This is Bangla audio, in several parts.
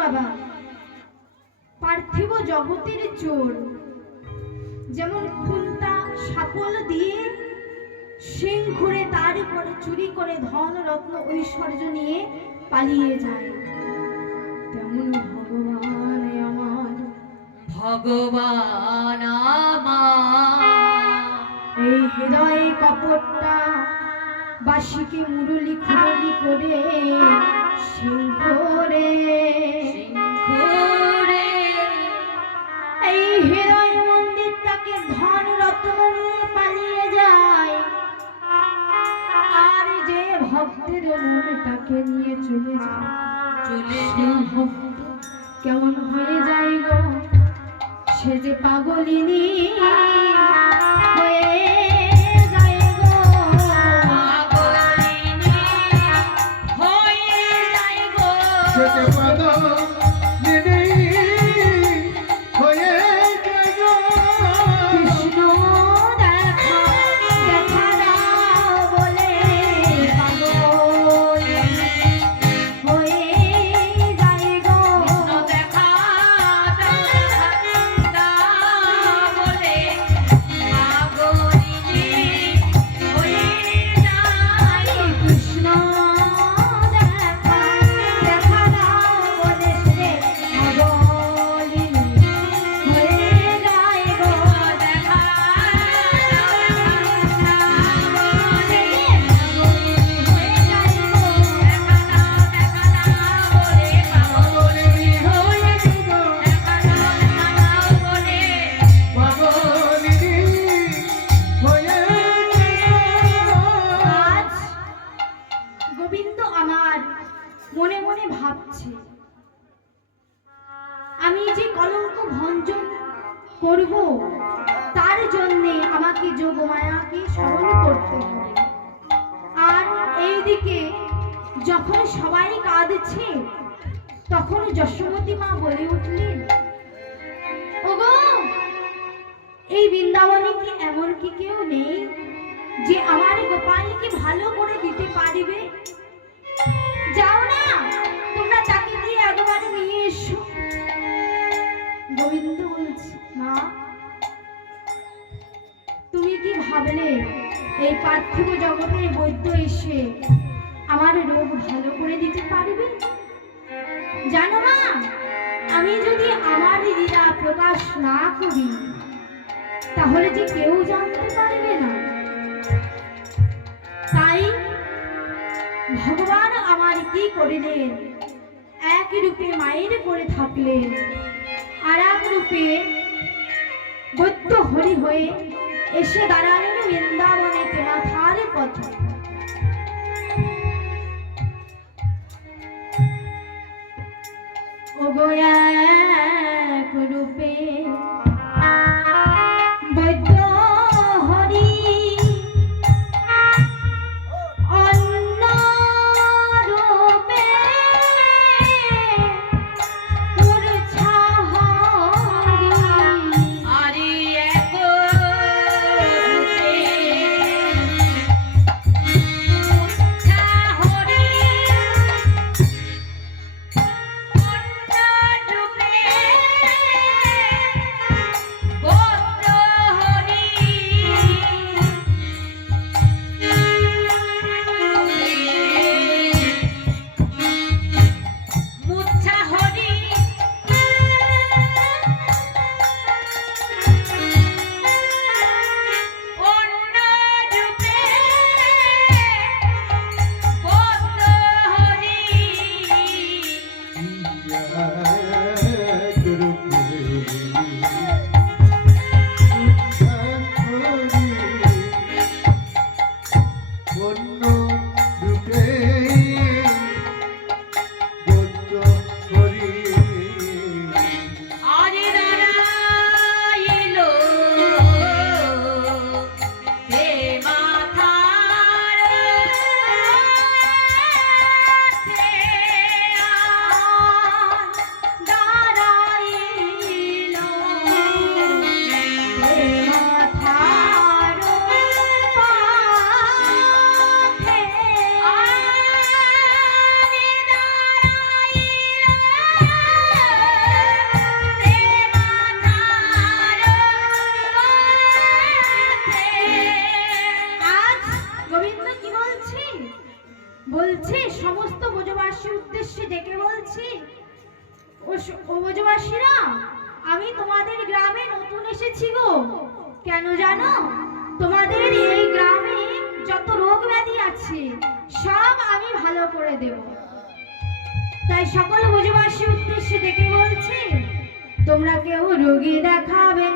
বাবা, পার্থিব জগতের চোর যেমন খুন্তা সাপল দিয়ে সিং ঘুরে তার উপরে চুরি করে ধন রত্ন ঐশ্বর্য নিয়ে পালিয়ে যায়, তেমন ভগবান আমার, ভগবান আমার এই হৃদয় কপটটা বাসিকে মুরলি খুরলি করে সিংহ রে এই হৃদয় মন্দিরটাকে ধন রত্ন নিয়ে পালিয়ে যায়, আর যে ভক্তের মনটাকে নিয়ে চলে যায় ভক্ত কেমন হয়ে যায় গো, সে যে পাগলিনী হয়ে যায় গো, পাগলিনী হয়ে যায় গো, সে যে পাগলিনী হয়ে যায় গো। কৃষ্ণ দেখা দেখা দাও বলে পাগলিনী হয়ে যায় গো, দেখা দাও বলে পাগলিনী হয়ে যায় গো। কৃষ্ণ দেখা দেখা দাও বলে সে পাগলিনী হয়ে যায় গো, দেখা পাগলিনী হয়ে যায় গো। পাগলিনী হয়ে যায় গো। আজ গোবিন্দ আমার মনে মনে ভাবছে, আমি যে কলঙ্ক ভঞ্জন করব তার জন্য আমাকে যোগমায়াকে স্মরণ করতে হবে। আর এইদিকে যখন সবাই কাঁদছে তখন যশোমতী মা বলে উঠলেন, ওগো এই বৃন্দাবনে কি এমন কি কেউ নেই যে আমার গোপালকে ভালো করে দিতে পারবে? যাও না, তোমরা তাকে দিয়ে একবারে নিয়ে এসো। গোবিন্দ বলছে, মা তুমি কি ভাবলে এই পার্থিব জগতের বৈদ্য এসে আমার রোগ ভালো করে দিতে পারবে? জানো মা, আমি যদি আমার লীলা প্রকাশ না করি তাহলে যে কেউ জানতে পারবে না। তাই ভগবান আমার কি করিলেন, এক রূপে মায়ের করে থাকলেন, আর এক রূপে বৈদ্য হরি হয়ে এসে দাঁড়ালেন বৃন্দাবনে তেনাথার পথে। ওগো এক রূপে বৈদ্য হরি অন্য রূপে মূর্ছা হরি, আরি এক রূপে মূর্ছা হরি, অন্য রূপে বৌদ্ধ হরি, মূর্ছা হরি, অন্য রূপে বৌদ্ধ হরি, এক রূপে অন্য রূপে বৌদ্ধ হরি। আরে দাঁড়াইল হে মাথার ও ব্রজবাসীরা, আমি তোমাদের গ্রামে নতুন এসেছি গো। কেন জানো? তোমাদের এই গ্রামে যত রোগ ব্যাধি আছে সব আমি ভালো করে দেব। তাই সকল ব্রজবাসী উদ্দেশ্যে ডেকে বলছি, তোমরা কেউ রোগী দেখাবে,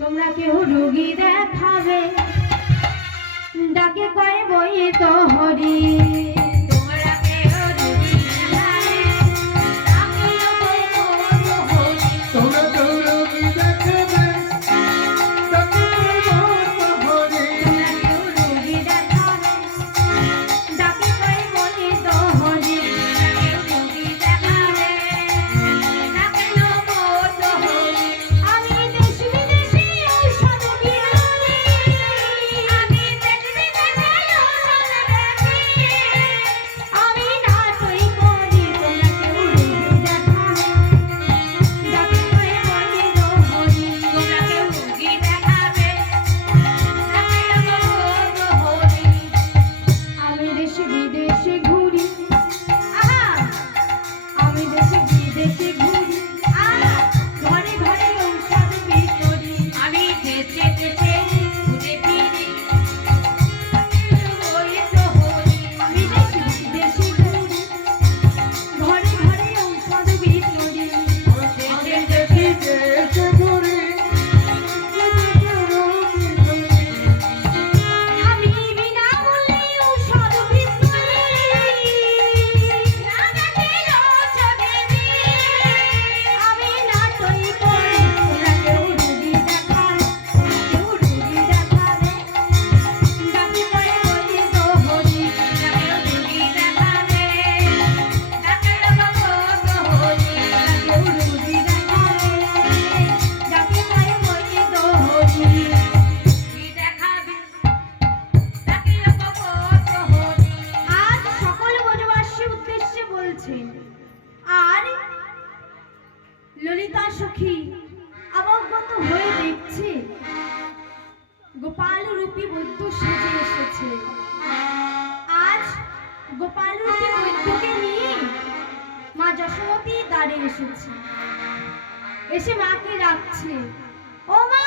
তোমরা কেউ রোগী দেখাবে, ডাকে কয় বই তো হরি। তোমরা কেহ রোগী দেখাবে, ডাকিও বই তো হরি। তোমরা দৌড়বি দেখাবে, তাকে বলবো হরি। তোমরা কেউ রোগী দেখাবে, ডাকে কয় বই তো হরি। কেউ রোগী দেখাবে, ডাকিও বই তো হরি। আমি দেশ বিদেশে ঔষধ বিক্রি, আমি দেশ বিদেশে ঔষধ বেচি। আমি নাটই করি, তোমরা কেউ রোগী দেখাবে, ডাকে কয় বই তো হরি। তোমরা কেউ রোগী দেখাবে, ডাকিও বই তো হরি। আমি দেশে বিদেশে ঘুরি, আহা, আমি দেশে বিদেশে ঘুরি, আহা, ঘরে ঘরে ঔষধ বিক্রি। আমি দেশে দেশে ঘুরে ফিরি, বই তো হরি। আমি দেশে বিদেশে ঘুরি, ঘরে ঘরে ঔষধ বিক্রি। দেশে দেশে দেশে ঘুরি, আমি বিনামূল্যে ঔষধ বিক্রি, না দেখে ঔষধে দিই। আমি নাটই করি, তোমরা কেউ রোগী দেখাবে, কেউ রোগী দেখাবে, ডাকে কয় বই তো হরি। কেউ রোগী দেখাবে, ডাকিও বই তো হরি। কেউ রোগী দেখাবে, ডাকে কয় বই তো হরি। রোগী দেখাবে, ডাকিও বই তো হরি। আজ সকল ব্রজবাসীর উদ্দেশ্যে বলছেন। আর ললিতা সখী অবগত হয়ে দেখছে গোপাল রূপী বৈদ্য সেজে এসেছে। আজ গোপাল রূপী বৈদ্যকে নিয়ে মা যশোমতী দ্বারে এসেছে। এসে মাকে ডাকছে, ও মা,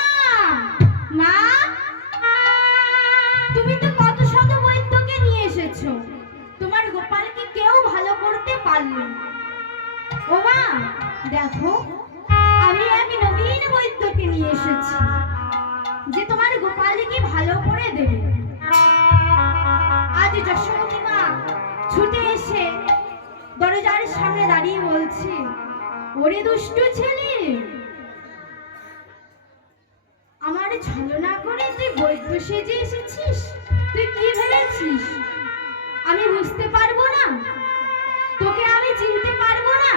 মা, তুমি তো কত শত বৈদ্যকে নিয়ে এসেছো, তোমার গোপালকে কেউ ভালো করতে পারলো না। ও মা, দেখো, আমি এক নবীন বৈদ্যকে নিয়ে এসেছি যে তোমার গোপালকে ভালো করে দেবে। আজ যশোমতী মা ছুটে এসে দরজার সামনে দাঁড়িয়ে বলছে, ওরে দুষ্টু ছেলে, আমার ছলনা করে তুই বৈদ্য সেজে এসেছিস? তুই কি ভেবেছিস আমি বুঝতে পারবো না? তোকে আমি চিনতে পারবো না?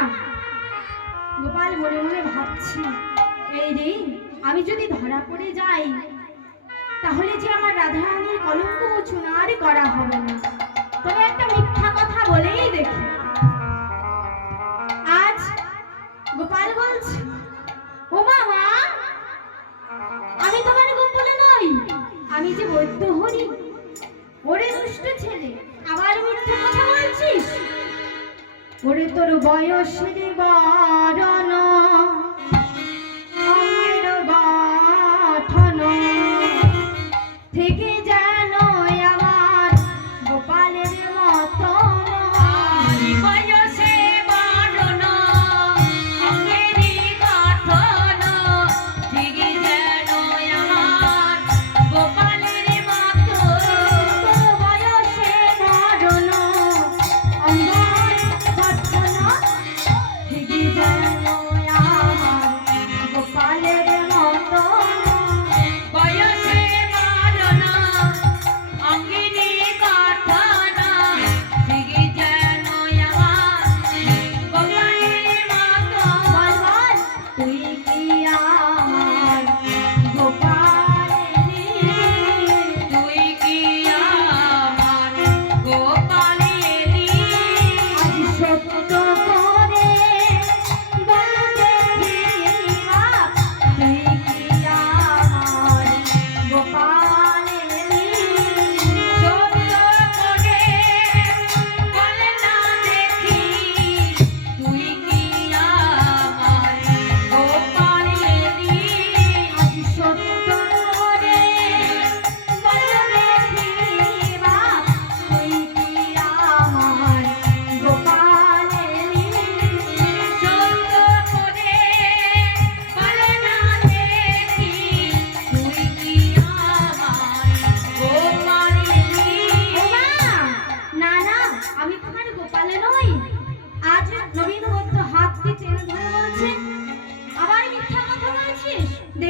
গোপাল মনে মনে ভাবছি, এই রে, আমি যদি ধরা পড়ে যাই তাহলে যে আমার রাধারানীর কলঙ্ক মোচন আর করা হবে না। তবে একটা মিথ্যা কথা বলেই দেখি। আজ গোপাল বলছে, ও বাবা, আমি তোমার গোপাল নই, আমি যে বৈদ্য হরি। ওরে দুষ্ট ছেলে, আবার মিথ্যা কথা বলছিস? ওরে তোর বয়সের বরণ, অঙ্গের গঠন থেকে যেন আমার গোপালের মতন। আরি বয়সে বরণ, অঙ্গেরি গঠন, ঠিকই যেন আমার গোপালের মতো। তোর বয়সে বরণ, অঙ্গের গঠন থেকে যেন আমার গোপালের মতন। বয়সে বরণ, অঙ্গেরি গঠন, ঠিকই যেন আমার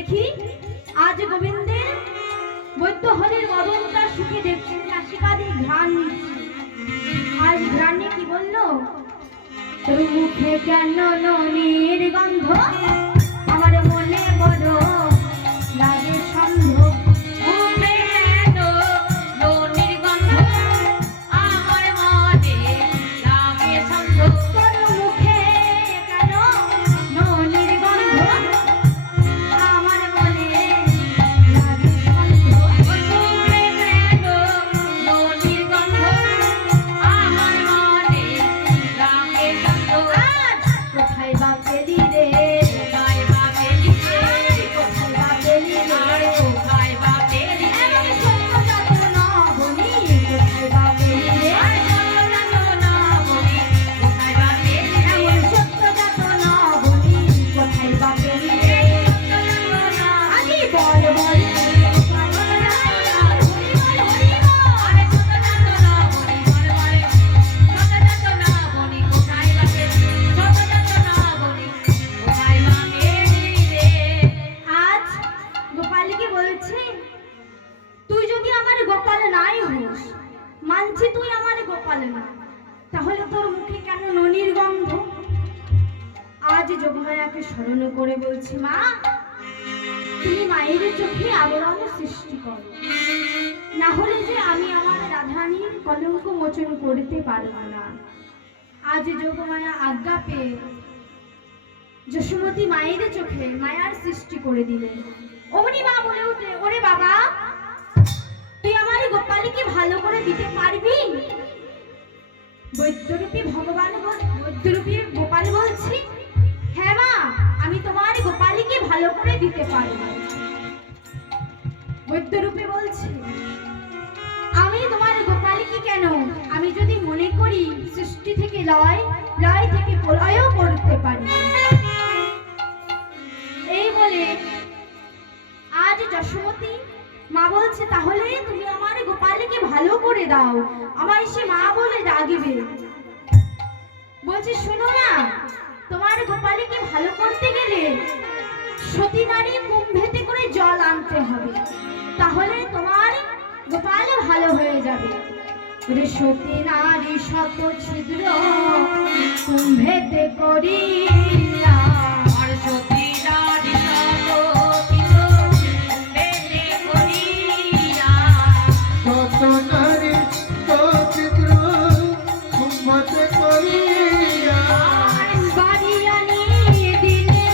দেখি আজ গোবিন্দের বৈদ্য হরির মদনটা সুখে দেখছেন নাসিকাদের ঘ্রাণ নিচ্ছে। আজ ঘ্রাণে কি বললো, তোর মুখে কেন ননির গন্ধ, আমার মনে বড় লাগে সন্দেহ। মুখে কেন ননির গন্ধ, আমার মনে লাগে সন্দেহ। তোর মুখে কেন ননির গন্ধ, আমার মনে লাগে সন্দেহ। মুখে কেন ননির গন্ধ, আমার মনে লাগে সন্দেহ। আজ কোথায় বা পেলি রে, কোথায় বা পেলি রে, কোথায় বা পেলি রে, আর কোথায় বা পেলি রে, এমন সত্যটা তো না বলি, কোথায় বা পেলি রে, আর সত্যটা তো না বলি, কোথায় বা পেলি রে, এমন সত্যটা তো না বলি, কোথায় বা পেলি রে। সত্যটা তো না আমি বল বল আরে সত্যটা তো না বলি, বলে সত্যটা তো না বলি, কোথায় বা পেলি, সত্যটা তো না বলি, কোথায় বা পেলি রে। আজ গোপালকে বলছে, তুই যদি আমার গোপাল নাই হোস, মানছি তুই আমার গোপাল না, তাহলে তোর মুখে কেন ননির গন্ধ। আজ যোগমায়াকে স্মরণ করে বলছি, মা তুমি মায়ের চোখে আবরণ সৃষ্টি করো, না হলে যে আমি আমার রাধারানীর কলঙ্ক মোচন করতে পারবো না। আজ যোগমায়া আজ্ঞা পেয়ে যশোমতী মায়ের চোখে মায়ার সৃষ্টি করে দিলেন। অমনি মা বলে উঠলে, ওরে বাবা, তুই আমার গোপালকে ভালো করে দিতে পারবি? বৈদ্যরূপী ভগবান বৈদ্যরূপী গোপাল বলছি, হ্যাঁ মা, আমি তোমার গোপালকে ভালো করে দিতে পারবো। বৈদ্যরূপী বলছি, আমি তোমার গোপালকে কেন, আমি যদি মনে করি সৃষ্টি থেকে লয়, লয় থেকে প্রলয়ও করতে পারি। এই বলে আজ যশোমতী মা বলছে, তাহলে তুমি আমার গোপালকে ভালো করে দাও, আমার সে মা বলে ডাকবে। বলছে, শোনো না, তোমার গোপালকে ভালো করতে গেলে সতী নারী কুম্ভেতে করে জল আনতে হবে, তাহলে তোমার গোপাল ভালো হয়ে যাবে। ওরে সতী নারী শত ছিদ্র কুম্ভেতে করিয়া, আর সতী নারী শত ছিদ্র কুম্ভেতে করিয়া, কত নারী চিত্র কুম্ভতে করিয়া বাড়ি আনিয়ে দিলে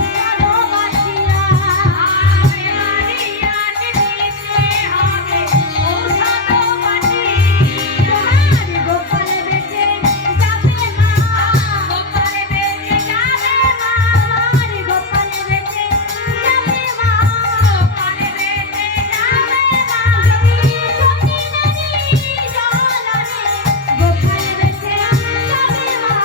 ভালোবাসিয়া, আরে মারিয়ানে দিতে হবে ঔষধ বাটি, তোমার গোপাল বেঁচে যাবে মা, গোপাল বেঁচে যাবে মা, আমার গোপাল বেঁচে যাবে মা, গোপাল বেঁচে যাবে মা, যদি সতী নারী জল আনে, গোপাল বেঁচে যাবে মা।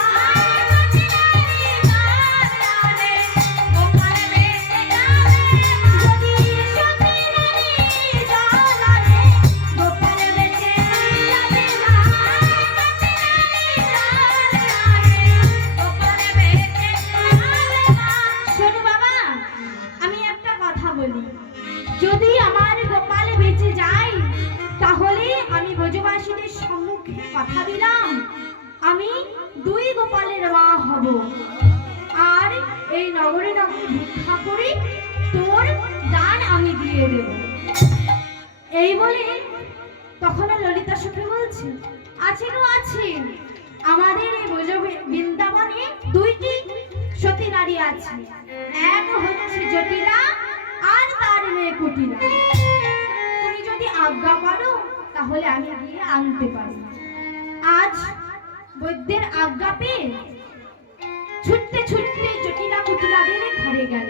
গোপাল বেঁচে যাবে মা, যদি সতী নারী জল আনে, গোপাল বেঁচে যাবে মা। গোপাল বেঁচে যাবে মা। শোনো বাবা, আমি একটা কথা বলি, যদি আমার গোপাল বেঁচে যায়, তাহলে আমি ব্রজবাসীদের সম্মুখে কথা দিলাম, আমি দুই গোপালের মা হব, আর এই নগরে নগরে ভিক্ষা করি, তোর দান আমি দিয়ে দেব। এই বলে তখন ললিতা সখী বলছে, আছে গো আছে, আমাদের এই ব্রজ বৃন্দাবনে দুইটি সতী নারী আছে, এক হচ্ছে জটিলা আর তার মেয়ে কুটিলা। তুমি যদি আজ্ঞা করো তাহলে আমি গিয়ে আনতে পারি। আজ বৈদ্যের আজ্ঞা পেয়ে ছুটতে ছুটতে জটিলা কুটিলাদের ঘরে গেল।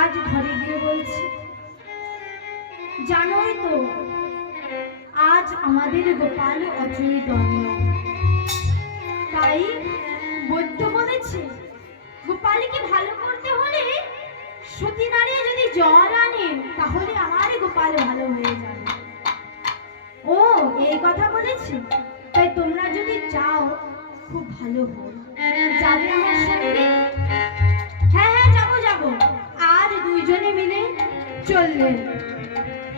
আজ ঘরে গিয়ে বলছে, জানোই তো আজ আমাদের গোপাল অচৈতন্য, তাই বৈদ্য বলেছে গোপালকে ভালো করতে হলে সতী নারী যদি জল আনে, তাহলে আমার গোপাল ভালো হয়ে যাবে। ও এই কথা বলেছে, তাই তোমরা যদি চাও খুব ভালো হয়, যাবে আমার সঙ্গে? হ্যাঁ হ্যাঁ, যাবো যাবো, চললেন।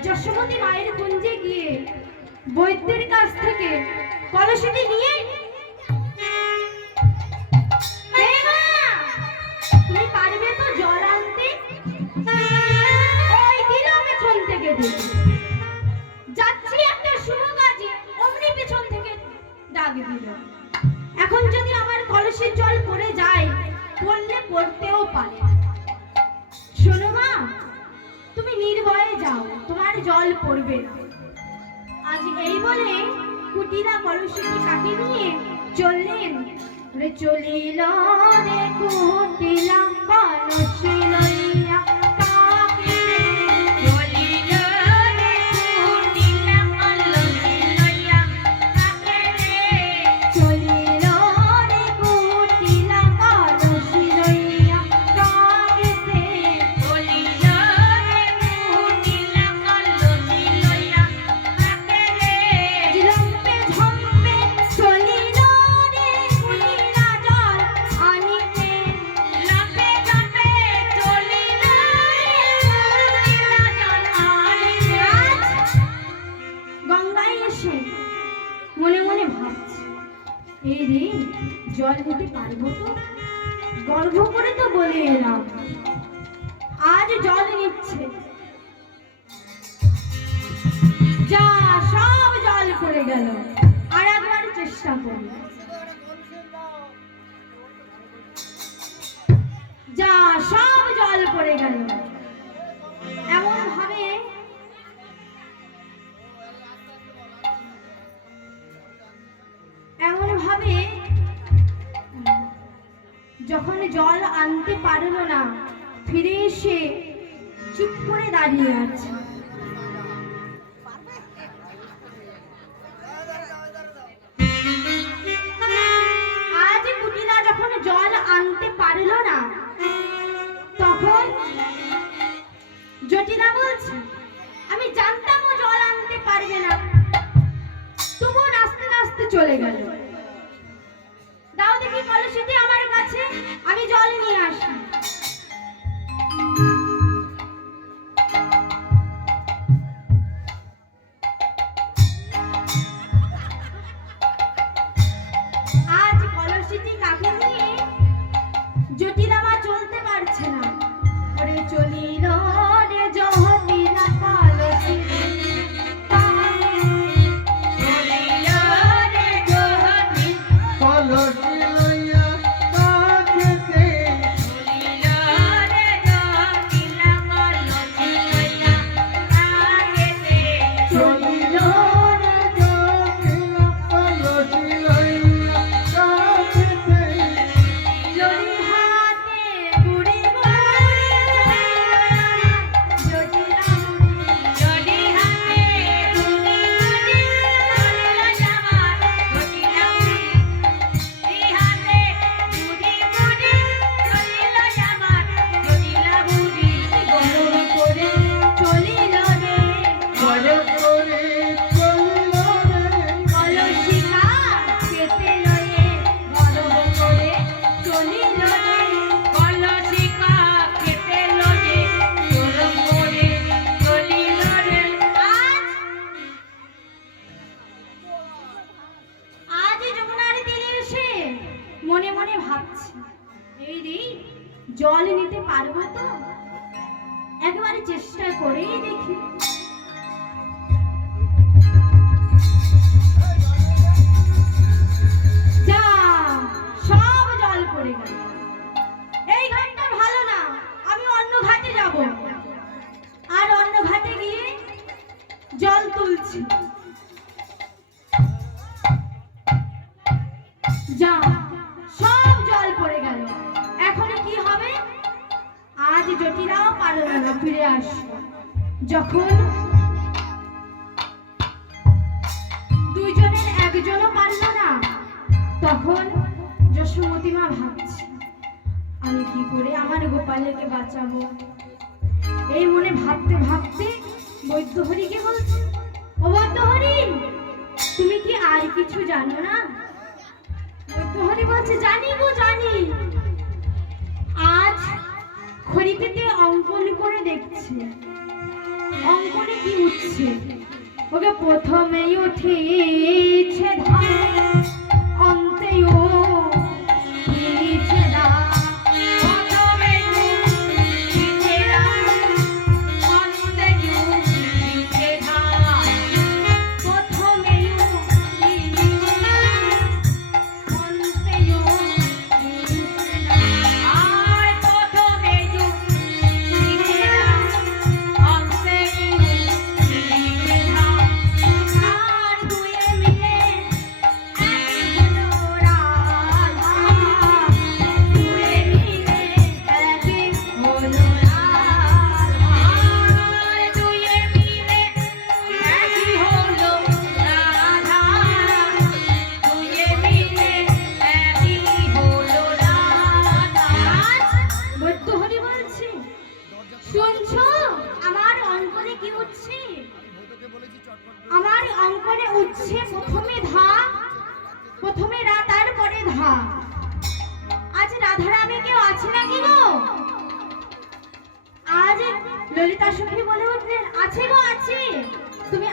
যশোমতী মায়ের কুঞ্জে গিয়ে বৈদ্যের কাছ থেকে কলসিটি নিয়ে, "এই মা, তুমি পারবে তো জল আনতে?" ওই দিল পেছন থেকে দিল। যাচ্ছি একটা শুভ কাজে, অমনি পেছন থেকে ডাক দিল। এখন যদি আমার কলসির জল পড়ে যায়, পড়লে পড়তেও পারে। শোনো মা, তুমি নির্ভয়ে যাও, তোমার জল পড়বে না। আজ এই বলে কুটিরা কলসিটি কাকে নিয়ে চললেন। রে চলিল রে কুটিলা কলসি লইয়া কাকে চলিল রে কুটিলা কলসি লইয়া কাকে রে চলিল রে কুটিলা কলসি লইয়া কাকে চলিল রে কুটিলা কলসি লইয়া কাকে রে ঝম্পে ঝম্পে চলিল রে কুটিলা জল আনিতে। লাফে লাফে চলিল রে কুটিলা জল আনিতে। গঙ্গায় এসে মনে মনে ভাবছে, এই রে, জল নিতে পারবো তো? গর্ব করে তো বলে এলাম, আজ জল নিচ্ছে। যা, সব জল পড়ে গেল। আর একবার চেষ্টা করি। যা, সব জল পড়ে গেল। এমন ভাবে যখন জল আনতে পারলো না, ফিরে এসে চুপ করে দাঁড়িয়ে আছে। আজ কুটিলা যখন জল আনতে পারলো না, তখন জটিলা বলছে, আমি জানতাম ও জল আনতে পারবে না, তবুও নাচতে নাচতে চলে গেল। দাও দেখি কলসিটি আমার কাছে, আমি জল নিয়ে আসি। আজ কলসিটি কাকে নিয়ে জটিলা মা চলতে পারছে না। ওরে চলিল রে জটিলা কলসি চলিল রে জহতি কলসি লইয়া কাকেতে চলিল রে জহতিলা কলসি লইয়া কাকেতে চলিল রে জটিলা কলসি লইয়া কাকেতে লরি হাতে গুড়ি গুড়ি জটিলা যদি হাতে গুনি গুনি চলিল যাবার জটিলা বুড়ি এই হাতে গুনি গুনি চলিল যাবার জটিলা বুড়ি গরম করে চলিল রে গরম করে চলিল রে কলসিকা পেতে লয়ে গরম করে চলিল রে। কলসিকা খেতে লয়ে গরম করে চলিল রে আজ যমুনার তীরে এসে মনে মনে ভাবছি, এই রে, জল নিতে পারবো তো? একবার চেষ্টা করেই দেখি। যা, সব জল পড়ে গেল। এই ঘাটটা ভালো না, আমি অন্য ঘাটে যাব। আর অন্য ঘাটে গিয়ে জল তুলছি। যা, সব জল পড়ে গেল। এখন কি হবে? আজ জটিলাও পারল না ফিরে আসবে। যখন দুইজনের একজনও পারল না, তখন যশোমতী মা ভাবছে, আমি কি করে আমার গোপালকে বাঁচাবো? এই মনে ভাবতে ভাবতে বৈদ্যহরিকে বলছে, ও বৈদ্যহরি, তুমি কি আর কিছু জানো না? বৈদ্যহরি বলছে, জানি গো জানি। আজ খড়িপেতে অঙ্কন করে দেখছি অঙ্কনে কি উঠছে? ওকে প্রথমেই উঠেছে ধা, অন্তেও উঠেছে দা। প্রথমে উঠেছে রা, অন্তে উঠেছে ধা। প্রথমেই উঠেছে, অন্তেও উঠেছে দা। আয় প্রথমে উঠেছে রা, অন্তে উঠেছে ধা। আর দুয়ে মিলে এক হলো রাধা, দুয়ে মিলে এক হলো রাধা। আর দুয়ে মিলে একই হলো রাধা, দুয়ে মিলে একই হলো রাধা। বৈদ্যহরি বলছি, শুনছো আমার অঙ্কনে কি উঠছে? আমার অঙ্কনে উঠছে প্রথমে ধা, প্রথমে রা, তারপরে ধা। আজ রাধারানী কেউ আছে নাকি গো? আজ ললিতা সখী বলে উঠলেন, আছে গো আছে। তুমি